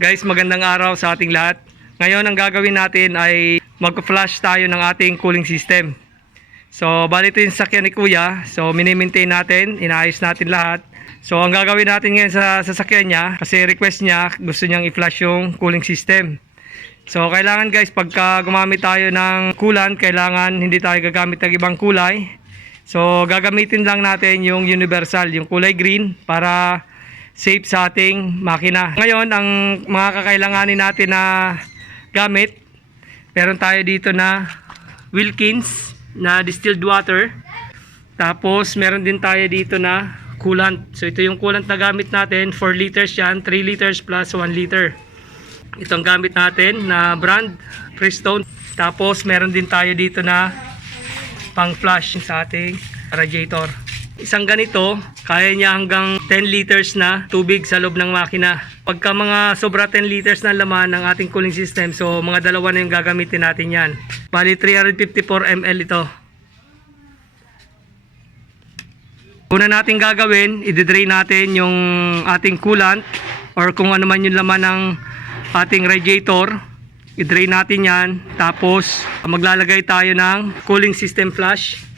Guys, magandang araw sa ating lahat. Ngayon ang gagawin natin ay mag-flush tayo ng ating cooling system. So, bali ito yung sasakyan ni Kuya. So, mini-maintain natin, inaayos natin lahat. So, ang gagawin natin ngayon sa sasakyan niya, kasi request niya, gusto niyang i-flush yung cooling system. So, kailangan guys, pagka gumamit tayo ng coolant, kailangan hindi tayo gagamit ng ibang kulay. So, gagamitin lang natin yung universal, yung kulay green, para safe sa ating makina. Ngayon, ang mga kakailanganin natin na gamit, meron tayo dito na Wilkins na distilled water. Tapos, meron din tayo dito na coolant. So, ito yung coolant na gamit natin. 4 liters yan, 3 liters plus 1 liter. Itong gamit natin na brand, Freestone. Tapos, meron din tayo dito na pang flush sa ating radiator. Isang ganito, kaya niya hanggang 10 liters na tubig sa loob ng makina. Pagka mga sobra 10 liters na laman ng ating cooling system, so mga dalawa na yung gagamitin natin yan. Bali 354 ml ito. Una natin gagawin, i-drain natin yung ating coolant or kung ano man yung laman ng ating radiator. I-drain natin yan. Tapos maglalagay tayo ng cooling system flush.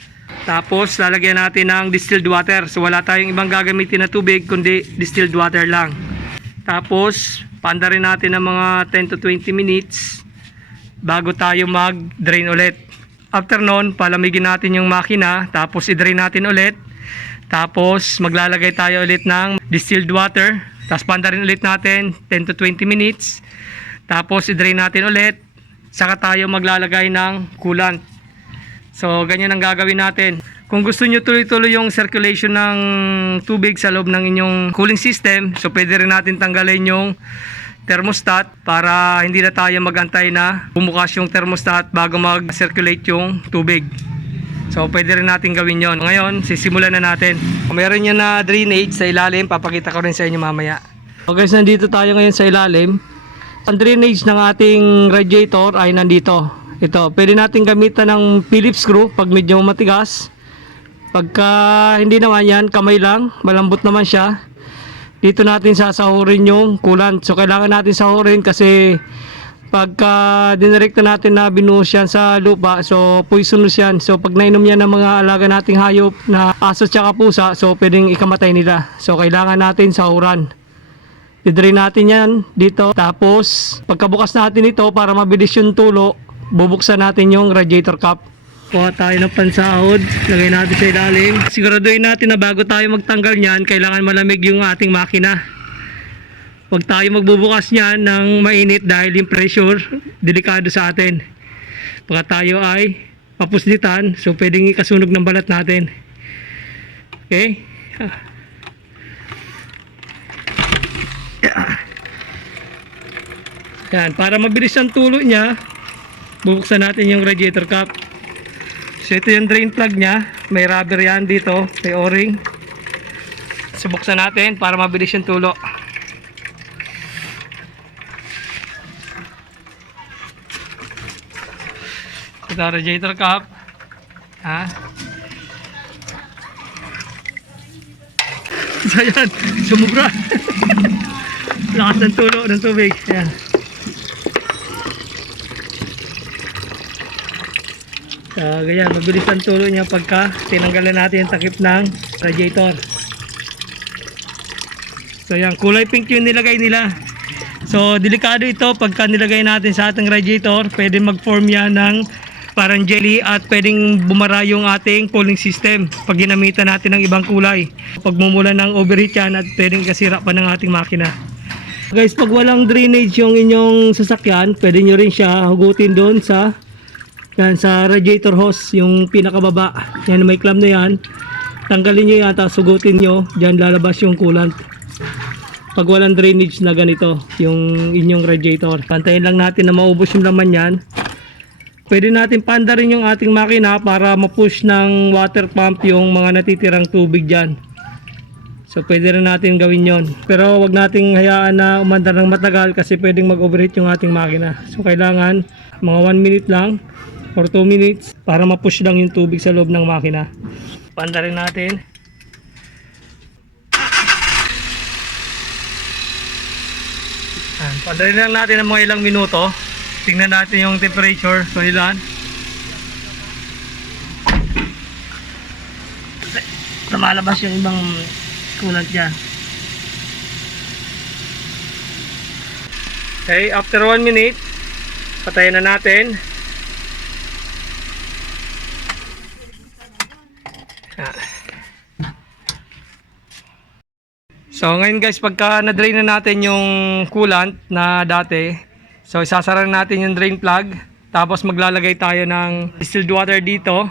Tapos lalagyan natin ng distilled water. So wala tayong ibang gagamitin na tubig kundi distilled water lang. Tapos paanda rin natin ng mga 10 to 20 minutes bago tayo mag-drain ulit. After nun, palamigin natin yung makina. Tapos i-drain natin ulit. Tapos maglalagay tayo ulit ng distilled water. Tapos paanda rin ulit natin 10 to 20 minutes. Tapos i-drain natin ulit. Saka tayo maglalagay ng coolant. So, ganyan ang gagawin natin. Kung gusto nyo tuloy-tuloy yung circulation ng tubig sa loob ng inyong cooling system, so pwede rin natin tanggalin yung thermostat para hindi na tayo magantay na bumukas yung thermostat bago mag-circulate yung tubig. So, pwede rin natin gawin yon. Ngayon, sisimulan na natin. Meron yan na drainage sa ilalim. Papakita ko rin sa inyo mamaya. So guys, nandito tayo ngayon sa ilalim. Ang drainage ng ating radiator ay nandito. Ito, pwede natin gamitan ng Phillips screw pag medyo matigas. Pagka hindi naman yan, kamay lang, malambot naman siya. Dito natin sasahurin yung coolant. So kailangan natin sahurin kasi pagka dinirekta natin na binuhos yan sa lupa, so poisonous yan. So pag nainom yan ng mga alaga nating hayop na aso tsaka pusa, so pwedeng ikamatay nila. So kailangan natin sahuran. I-drain natin yan dito. Tapos pagkabukas natin ito para mabilis yung tulo, bubuksan natin yung radiator cap. Kuha tayo ng pansahod, lagay natin sa ilalim. Siguraduhin natin na bago tayo magtanggal niyan, kailangan malamig yung ating makina. Huwag tayo magbubukas niyan ng mainit dahil yung pressure, delikado sa atin. Baka tayo ay mapuslitan, so pwedeng ikasunog ng balat natin. Okay? Yan, para mabilis ang tulo niya, bubuksan natin yung radiator cap. So ito yung drain plug niya. May rubber yan dito. May o-ring. So buksan natin para mabilis yung tulo. Ito radiator cap. Ha? So yan. Sumubra. Lakas ng tulo ng tubig. Yan. Ganyan, mabilis ang tulo niya pagka tinanggalan natin yung takip ng radiator. So yan, kulay pink yung nilagay nila. So delikado ito pagka nilagay natin sa ating radiator. Pwede mag-form yan ng parang jelly at pwedeng bumara yung ating cooling system pag ginamitan natin ng ibang kulay. Pagmumula ng overheat yan at pwedeng kasira pa ng ating makina. Guys, pag walang drainage yung inyong sasakyan, pwede nyo rin siya hugutin doon sa yan, sa radiator hose, yung pinakababa. Yan, may clamp na yan. Tanggalin nyo yan, tapos sugutin nyo. Diyan lalabas yung coolant. Pag walang drainage na ganito, yung inyong radiator. Pantayin lang natin na maubos yung laman yan. Pwede natin panda rin yung ating makina para ma-push ng water pump yung mga natitirang tubig dyan. So pwede rin natin gawin yon. Pero wag nating hayaan na umandar ng matagal kasi pwedeng mag-overheat yung ating makina. So kailangan mga 1 minute lang or 2 minutes para ma-push lang yung tubig sa loob ng makina. Panda rin natin. Yan. Padalhin lang natin ng mga ilang minuto. Tingnan natin yung temperature. So ilan? Lumalabas yung ibang coolant dyan. Okay, after 1 minute, patayin na natin. So ngayon guys, pagka na-drain na natin yung coolant na dati, so isasara natin yung drain plug, tapos maglalagay tayo ng distilled water dito.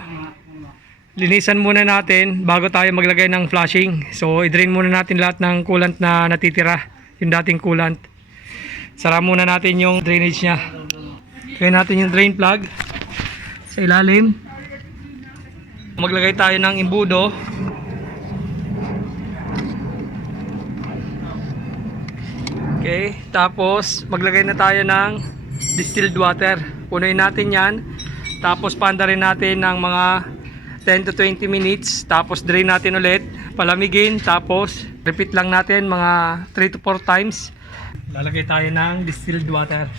Linisan muna natin bago tayo maglagay ng flushing. So i-drain muna natin lahat ng coolant na natitira, yung dating coolant. Sara muna natin yung drainage nya. Kaya natin yung drain plug sa ilalim. Maglagay tayo ng imbudo. Okay, tapos maglagay na tayo ng distilled water. Punuin natin yan. Tapos paandarin natin ng mga 10 to 20 minutes. Tapos drain natin ulit. Palamigin. Tapos repeat lang natin mga 3 to 4 times. Lalagay tayo ng distilled water.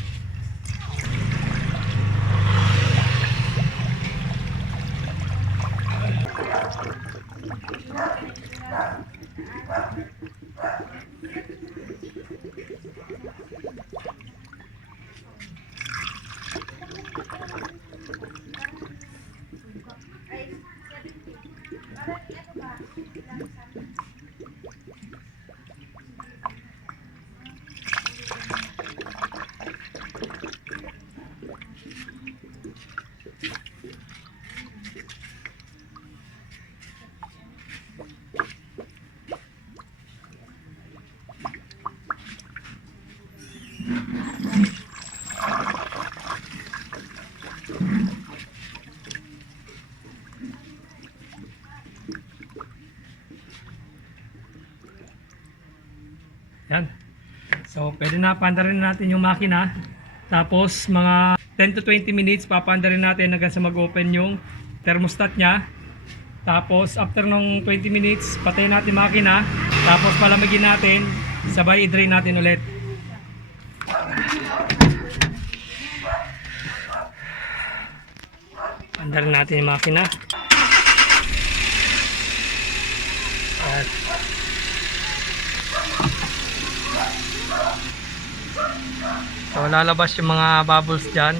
Yan. So, pwede na paandarin natin yung makina. Tapos, mga 10 to 20 minutes, papaandarin natin hanggang sa mag-open yung thermostat nya. Tapos, after ng 20 minutes, patayin natin makina. Tapos, palamigin natin. Sabay, i-drain natin ulit. Paandarin natin yung makina. At so lalabas yung mga bubbles dyan.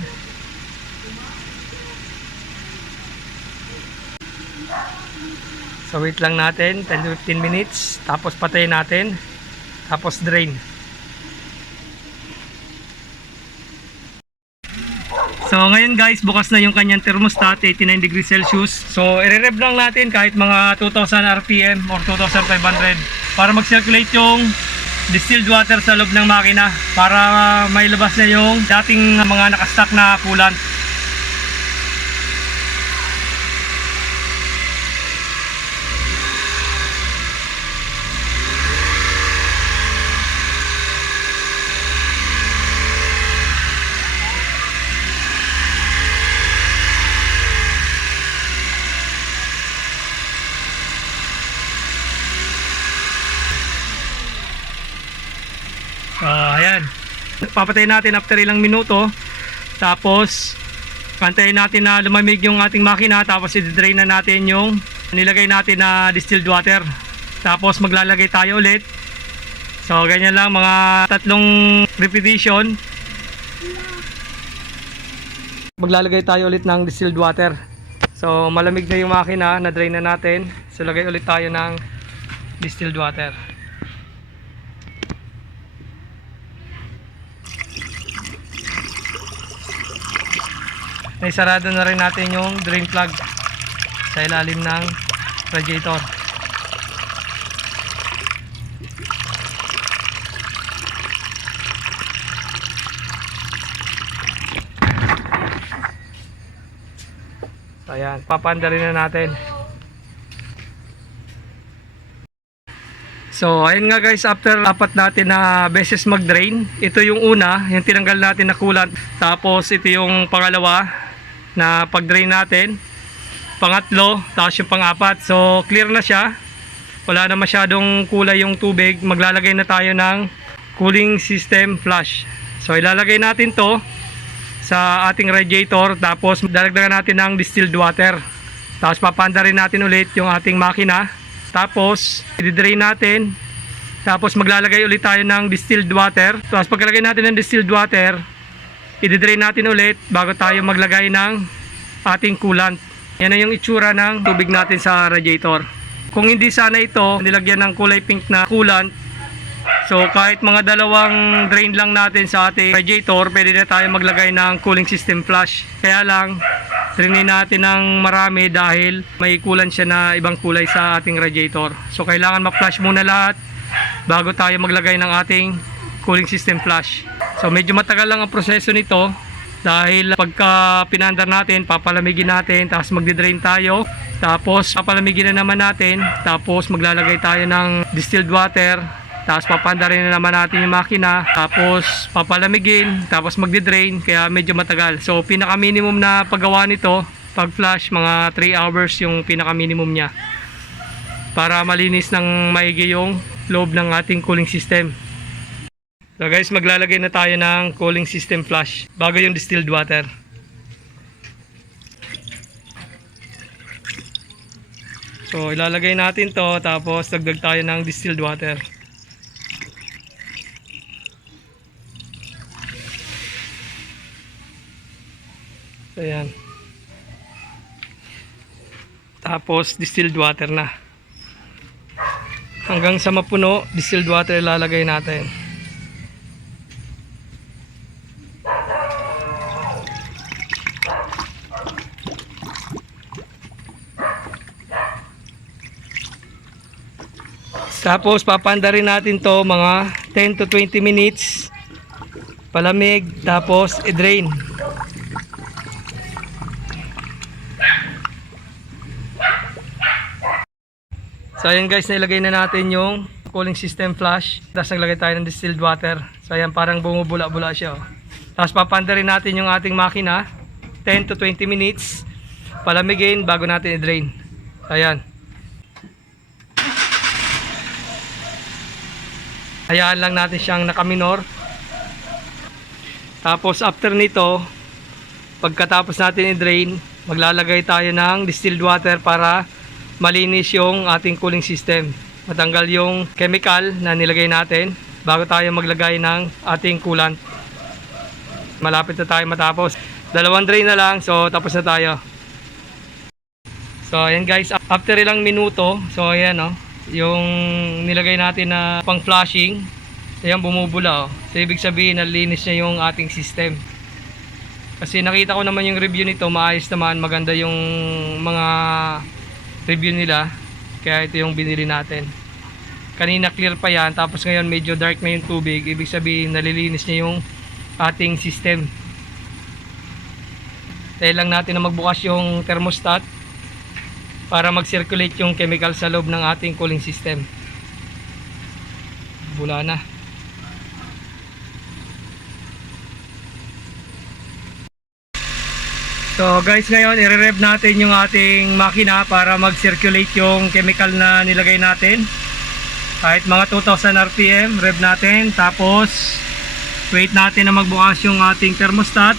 So wait lang natin 10 to 15 minutes. Tapos patayin natin. Tapos drain. So ngayon guys, bukas na yung kanyang thermostat, 89 degrees Celsius. So i-rev lang natin kahit mga 2000 RPM or 2500 para mag-circulate yung distilled water sa loob ng makina para mailabas na yung dating mga nakastock na coolant. Ayan. Papatayin natin after ilang minuto. Tapos pantayin natin na lumamig yung ating makina. Tapos i-drain na natin yung nilagay natin na distilled water. Tapos maglalagay tayo ulit. So ganyan lang, mga 3 repetition. Maglalagay tayo ulit ng distilled water. So malamig na yung makina, na-drain na natin. So lagay ulit tayo ng distilled water. Naisarado na rin natin yung drain plug sa ilalim ng radiator. So ayan, papanda rin na natin. So ayun nga guys, after apat natin na beses mag-drain, ito yung una, yung tinanggal natin na coolant. Tapos ito yung pangalawa na pag-drain natin, pangatlo, tapos yung pang-apat. So clear na siya, wala na masyadong kulay yung tubig. Maglalagay na tayo ng cooling system flush. So ilalagay natin to sa ating radiator, tapos dadagdagan natin ng distilled water. Tapos papanda rin natin ulit yung ating makina. Tapos i-drain natin. Tapos maglalagay ulit tayo ng distilled water. Tapos pagkalagay natin ng distilled water, i-drain natin ulit bago tayo maglagay ng ating coolant. Yan na yung itsura ng tubig natin sa radiator. Kung hindi sana ito nilagyan ng kulay pink na coolant, so kahit mga dalawang drain lang natin sa ating radiator, pwede na tayo maglagay ng cooling system flush. Kaya lang, drainin natin ng marami dahil may coolant siya na ibang kulay sa ating radiator. So kailangan ma-flush muna lahat bago tayo maglagay ng ating cooling system flush. So medyo matagal lang ang proseso nito dahil pagka pinandar natin, papalamigin natin, tapos magdi-drain tayo, tapos papalamigin na naman natin, tapos maglalagay tayo ng distilled water, tapos papandarin na naman natin yung makina, tapos papalamigin, tapos magdi-drain, kaya medyo matagal. So pinaka minimum na paggawa nito, pag flush, mga 3 hours yung pinaka minimum niya para malinis ng maigi yung loob ng ating cooling system. So guys, maglalagay na tayo ng cooling system flush bago yung distilled water. So ilalagay natin to, tapos dagdag tayo ng distilled water. So yan. Tapos distilled water na. Hanggang sa mapuno, distilled water ilalagay natin. Tapos papanda rin natin to mga 10 to 20 minutes. Palamig, tapos i-drain. So ayan guys, nailagay na natin yung cooling system flush. Tapos naglagay tayo ng distilled water. So ayan, parang bumubula-bula siya. Tapos papanda rin natin yung ating makina 10 to 20 minutes. Palamigin bago natin i-drain. Ayan. Hayaan lang natin siyang nakaminor. Tapos after nito, pagkatapos natin i-drain, maglalagay tayo ng distilled water para malinis yung ating cooling system. Matanggal yung chemical na nilagay natin bago tayo maglagay ng ating coolant. Malapit na tayo matapos. 2 drain na lang, so tapos na tayo. So ayan guys, after ilang minuto, so ayan yung nilagay natin na pang flushing, ayan bumubula So ibig sabihin nalinis niya yung ating system. Kasi nakita ko naman yung review nito, maayos naman, maganda yung mga review nila. Kaya ito yung binili natin. Kanina clear pa yan, tapos ngayon medyo dark na yung tubig. Ibig sabihin nalilinis niya yung ating system. Dahil lang natin na magbukas yung thermostat para mag-circulate yung chemical sa loob ng ating cooling system. Bula na. So guys, ngayon i-rev natin yung ating makina para mag-circulate yung chemical na nilagay natin. Kahit mga 2000 RPM, rev natin. Tapos wait natin na magbukas yung ating thermostat.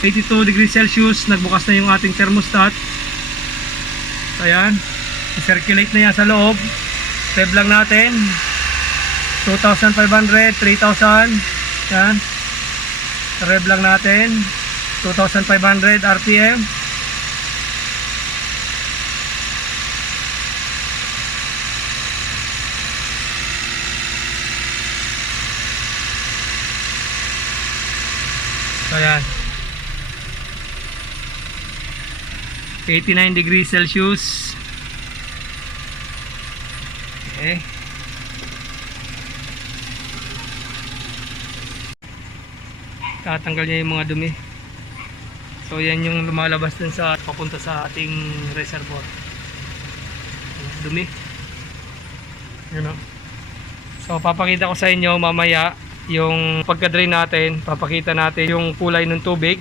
82 degrees Celsius, nagbukas na yung ating thermostat. Ayan, i-circulate na yan sa loob. Rev lang natin 2,500, 3,000. Yan, rev lang natin 2,500 RPM. Ayan, 89 degrees Celsius. Okay. Tatanggal niya yung mga dumi. So yan yung lumalabas dun sa papunta sa ating reservoir. Dumi. You know? So papakita ko sa inyo mamaya yung pagka-drain natin. Papakita natin yung kulay ng tubig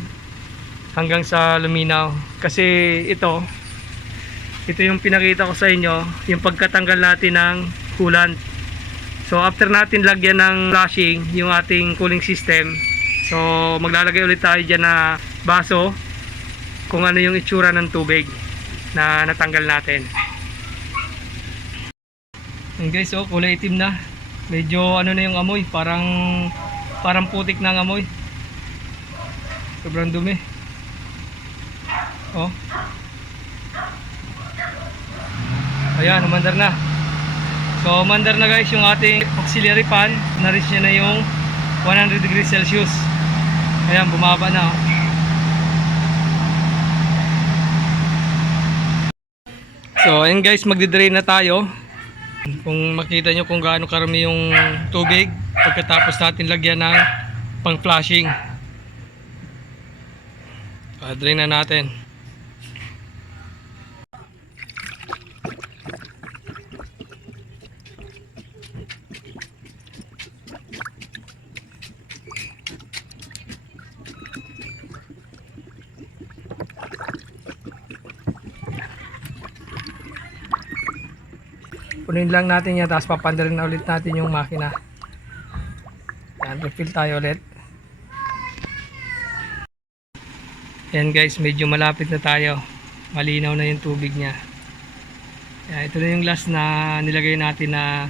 hanggang sa luminaw. Kasi ito yung pinakita ko sa inyo, yung pagkatanggal natin ng coolant. So after natin lagyan ng flushing yung ating cooling system, so maglalagay ulit tayo dyan na baso kung ano yung itsura ng tubig na natanggal natin. Yun guys, oh, kulay itim na. Medyo ano na yung amoy, parang putik na ang amoy. Sobrang dumi. Oh. Ayan, umandar na. So umandar na guys yung ating auxiliary fan. Na-reach niya na yung 100 degrees Celsius. Ayan, bumaba na. Oh. So ayan guys, magdi-drain na tayo. Kung makita nyo kung gaano karami yung tubig pagkatapos natin lagyan ng pang flushing. Drain na natin. Punin lang natin yan, tapos papandarin na ulit natin yung makina. Yan, refill tayo ulit. Yan guys, medyo malapit na tayo. Malinaw na yung tubig niya. Yan, ito na yung last na nilagay natin na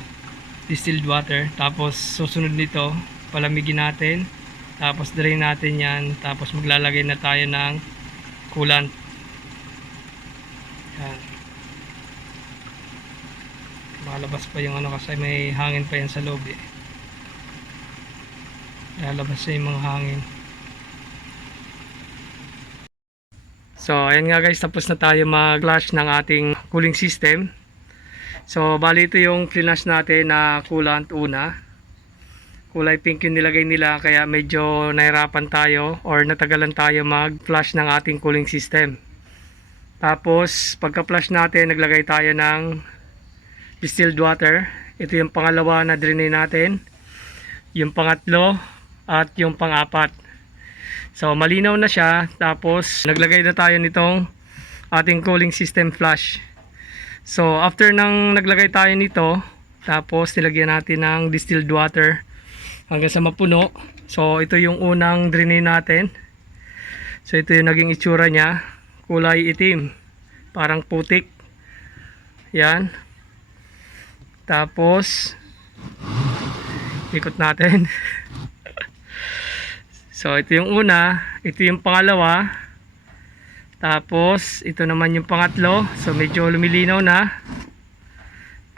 distilled water. Tapos susunod nito, palamigin natin. Tapos drain natin yan. Tapos maglalagay na tayo ng coolant. Yan. Malabas pa yung ano kasi may hangin pa yan sa loob eh. Lalabas na yung mga hangin. So ayan nga guys, tapos na tayo mag-flush ng ating cooling system. So bali ito yung flush natin na coolant una. Kulay pink yung nilagay nila kaya medyo nahirapan tayo or natagalan tayo mag-flush ng ating cooling system. Tapos pagka-flush natin, naglagay tayo ng distilled water. Ito yung pangalawa na drain natin, yung pangatlo at yung pang-apat. So malinaw na siya. Tapos naglagay na tayo nitong ating cooling system flush. So after nang naglagay tayo nito, tapos nilagyan natin ng distilled water hanggang sa mapuno. So ito yung unang drain natin. So ito yung naging itsura niya, kulay itim, parang putik. Yan. Tapos ikot natin. So ito yung una, ito yung pangalawa, tapos ito naman yung pangatlo. So medyo lumilinaw na.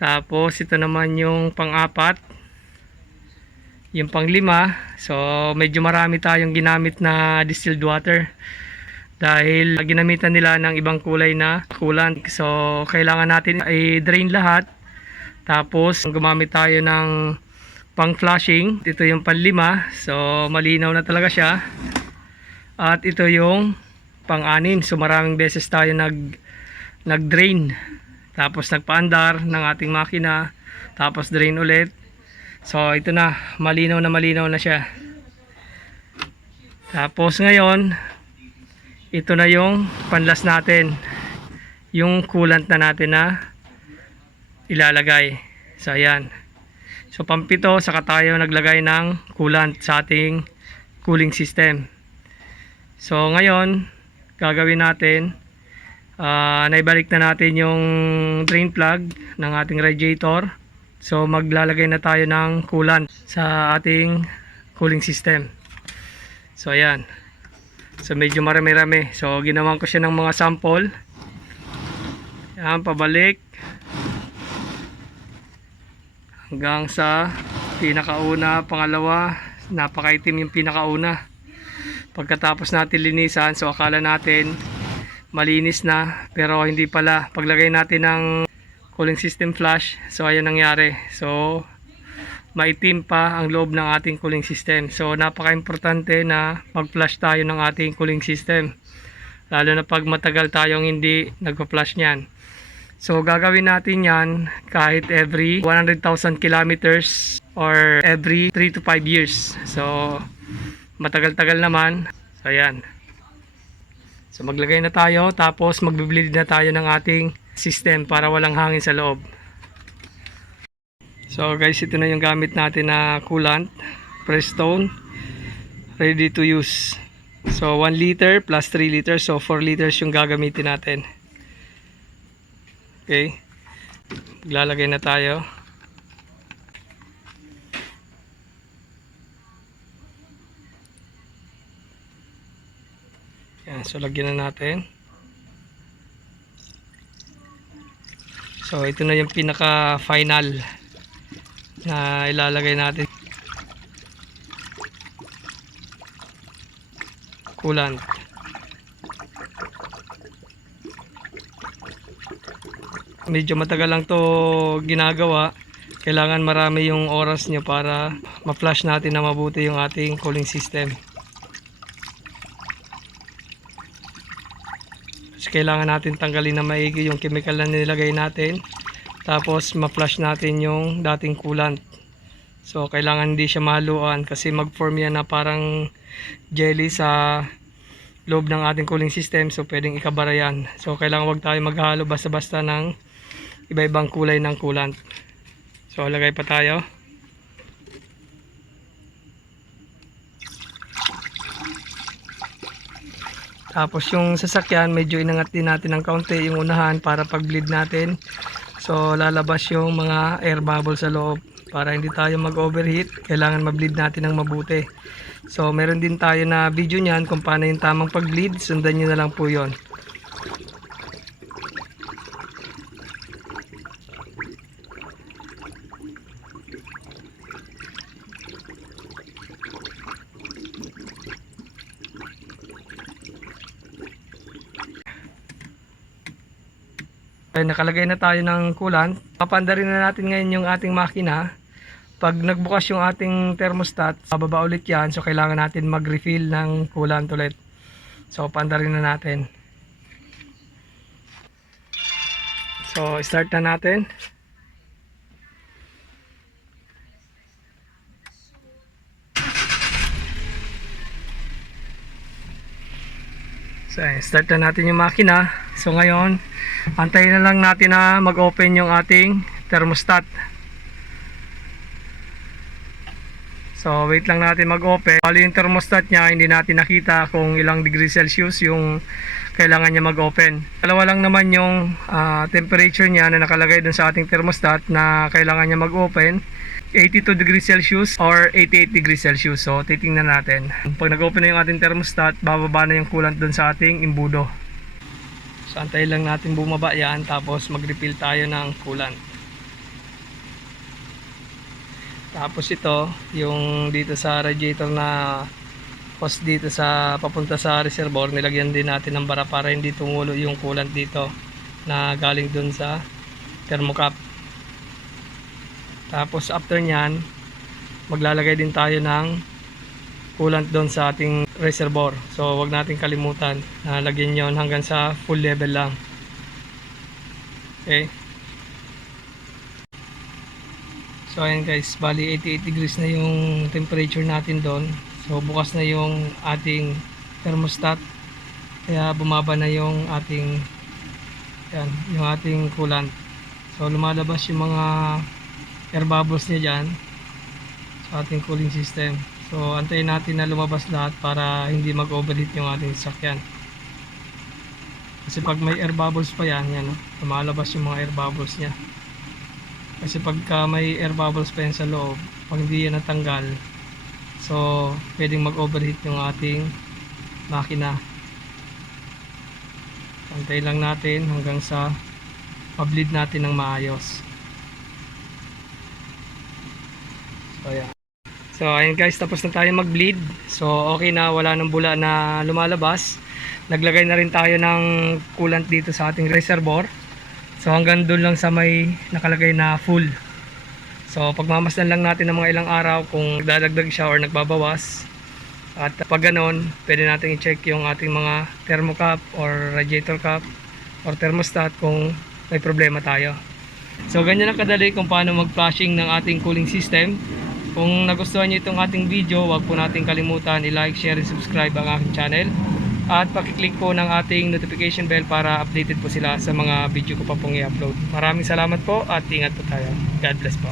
Tapos ito naman yung pang-apat, yung pang-lima. So medyo marami tayong ginamit na distilled water dahil ginamitan nila ng ibang kulay na coolant. So kailangan natin i-drain lahat. Tapos gumamit tayo ng pang flushing. Ito yung pang-5, so malinaw na talaga siya. At ito yung pang-6, so maraming beses tayo nag-drain. Tapos nagpaandar ng ating makina, tapos drain ulit. So ito na, malinaw na siya. Tapos ngayon, ito na yung panlas natin, yung coolant na natin na ilalagay. So ayan. So pampito, saka tayo naglagay ng coolant sa ating cooling system. So ngayon, gagawin natin, naibalik na natin yung drain plug ng ating radiator. So maglalagay na tayo ng coolant sa ating cooling system. So ayan. So medyo marami-rami. So ginawan ko siya ng mga sample. Ayan, pabalik hanggang sa pinakauna, pangalawa. Napakaitim yung pinakauna. Pagkatapos natin linisan, so akala natin malinis na, pero hindi pala. Paglagay natin ng cooling system flush, so ayan nangyari. So maitim pa ang loob ng ating cooling system. So napaka-importante na mag-flush tayo ng ating cooling system, lalo na pag matagal tayong hindi nagpa-flush niyan. So gagawin natin yan kahit every 100,000 kilometers or every 3 to 5 years. So matagal-tagal naman. So ayan. So maglagay na tayo, tapos magbe-bleed na tayo ng ating system para walang hangin sa loob. So guys, ito na yung gamit natin na coolant, Prestone, ready to use. So 1 liter plus 3 liters, so 4 liters yung gagamitin natin. Okay, maglalagay na tayo. Yan, so lagyan na natin. So ito na yung pinaka final na ilalagay natin, coolant. Medyo matagal lang to ginagawa, kailangan marami yung oras nyo para ma-flush natin na mabuti yung ating cooling system. So, kailangan natin tanggalin na maigi yung chemical na nilagay natin, tapos ma-flush natin yung dating coolant. So kailangan hindi siya mahaluan kasi mag-form yan na parang jelly sa loob ng ating cooling system, so pwedeng ikabara yan. So kailangan wag tayo maghalo basta-basta ng iba-ibang kulay ng coolant. So lagay pa tayo. Tapos yung sasakyan, medyo inangat din natin ng kaunti yung unahan para pag bleed natin, so lalabas yung mga air bubble sa loob. Para hindi tayo mag-overheat, kailangan ma-bleed natin ng mabuti. So meron din tayo na video niyan kung paano yung tamang pag-bleed, sundan nyo na lang po yon. Ay, nakalagay na tayo ng coolant. Papandarin na natin ngayon yung ating makina. Pag nagbukas yung ating thermostat, bababa ulit yan. So kailangan natin mag-refill ng coolant ulit. So pandarin na natin. So start na natin. So start na natin yung makina. So ngayon, antayin na lang natin na mag-open yung ating thermostat. So wait lang natin mag-open. Bali yung thermostat niya, hindi natin nakita kung ilang degree Celsius yung kailangan niya mag-open. Dalawa lang naman yung temperature niya na nakalagay dun sa ating thermostat na kailangan niya mag-open. 82 degrees Celsius or 88 degrees Celsius. So titingnan natin. Pag nag-open na yung ating thermostat, bababa na yung coolant dun sa ating imbudo. So antayin lang natin bumaba yan, tapos mag-refill tayo ng coolant. Tapos ito, yung dito sa radiator na hose dito sa papunta sa reservoir, nilagyan din natin ng bara para hindi tumulo yung coolant dito na galing dun sa thermocap. Tapos after nyan, maglalagay din tayo ng coolant doon sa ating reservoir. So wag natin kalimutan na lagyan yon hanggang sa full level lang. Okay. So ayan guys, bali 88 degrees na yung temperature natin doon. So bukas na yung ating thermostat. Kaya bumaba na yung ating yung ating coolant. So lumalabas yung mga air bubbles niya dyan sa ating cooling system. So antayin natin na lumabas lahat para hindi mag-overheat yung ating sasakyan. Kasi pag may air bubbles pa yan, lumalabas yung mga air bubbles niya. Kasi pagka may air bubbles pa yan sa loob, pag hindi yan natanggal, so pwedeng mag-overheat yung ating makina. Antayin lang natin hanggang sa ma-bleed natin ng maayos. So ayan. So ayun guys, tapos na tayo mag-bleed. So okay na, wala nang bula na lumalabas. Naglagay na rin tayo ng coolant dito sa ating reservoir. So hanggang doon lang sa may nakalagay na full. So pagmamasdan lang natin ng mga ilang araw kung dadagdag siya or nagbabawas. At pag ganon, pwede natin i-check yung ating mga thermocap or radiator cap or thermostat kung may problema tayo. So ganyan lang kadali kung paano mag-flushing ng ating cooling system. Kung nagustuhan nyo itong ating video, huwag po natin kalimutan i-like, share, and subscribe ang aking channel. At pakiclick po ng ating notification bell para updated po sila sa mga video ko pa pong i-upload. Maraming salamat po at ingat po tayo. God bless po.